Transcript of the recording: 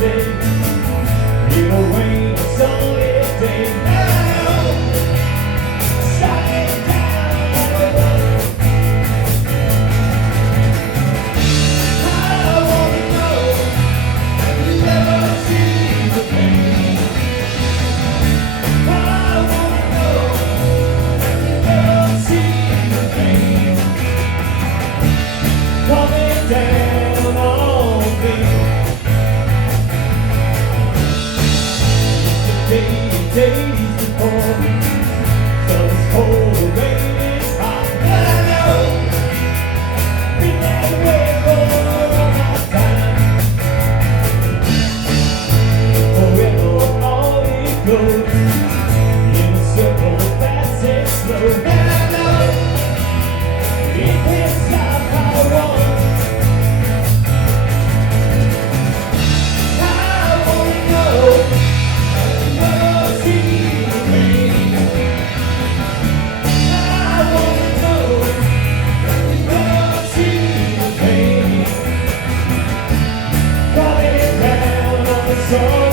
dancing. It'll rain a sunny day now. Slide down the road. I wanna know if you ever see the pain. I wanna know if you ever see the pain coming down on me. Days before, sun's cold, the rain is hot, but I know been that way for all my time. Forever all it goes in a circle fast and slow, and I know it can't stop how I want. I wanna know. So